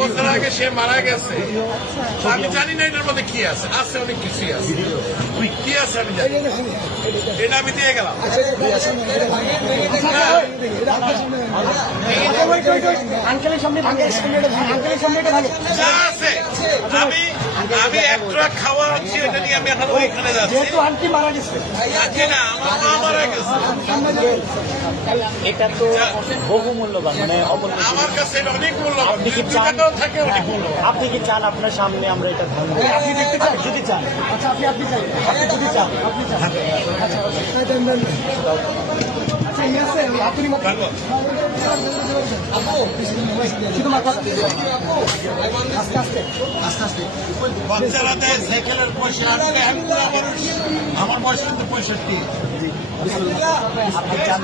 বছর আগে সে মারা গেছে। আমি জানি না এটার মধ্যে কি আছে, আছে অনেক কিছুই আছে, কি আছে আমি জানি, এটা আমি দিয়ে গেলাম। যা আছে আমি এক ট্রাক খাওয়া আনছি, এটা নিয়ে আমি এখন ওইখানে যাচ্ছি। আন্টি মারা গেছে, না আমার মা মারা গেছে, এটা তো বহু মূল্যবান, মানে আমার কাছে এটা অনেক মূল্যবান। আপনি কি চান, থাকে অনেক মূল্যবান। আপনি কি চান আপনার সামনে আমরা এটা ভাঙবো? আপনি দেখতে চান, যদি চান, আচ্ছা আপনি চান, আপনি যদি চান, আপনি চান, আচ্ছা আপনি বাচ্চারা দেয় সাইকেলের পয়সা, আমার বয়স কিন্তু 65। আপনি চান